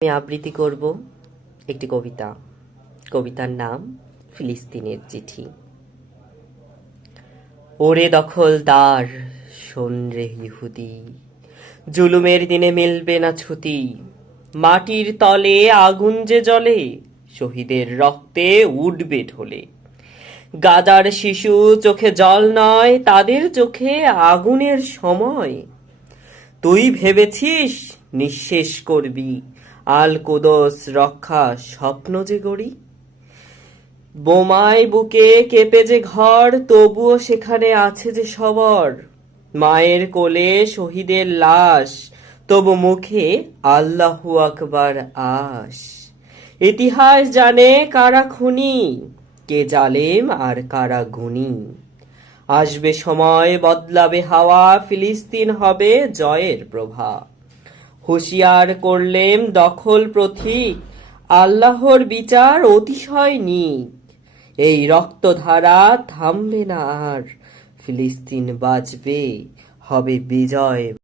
আমি আবৃত্তি করব একটি কবিতা। কবিতার নাম ফিলিস্তিনের চিঠি। ওরে দখলদার, শোন রে ইহুদি, জুলুমের দিনে মিলবে না ছুটি। মাটির তলে আগুন যে জ্বলে, শহীদের রক্তে উঠবে ঢলে। গাজার শিশু চোখে জল নয়, তাদের চোখে আগুনের সময়। তুই ভেবেছিস নিঃশেষ করবি আল কুদস রক্ষা স্বপ্ন যে গড়ি। বোমায় বুকে কেঁপে যে ঘর, তবুও সেখানে আছে যে সবর। মায়ের কোলে শহীদের লাশ, তবু মুখে আল্লাহু আকবার আস। ইতিহাস জানে কারা খুনি, কে জালেম আর কারা গুণী। আসবে সময়, বদলাবে হাওয়া, ফিলিস্তিন হবে জয়ের প্রভা। হুঁশিয়ার করলেম দখল পথিক, আল্লাহর বিচার অতিশয় নিক। এই রক্তধারা থামবে না আর, ফিলিস্তিন বাঁচবে, হবে বিজয়।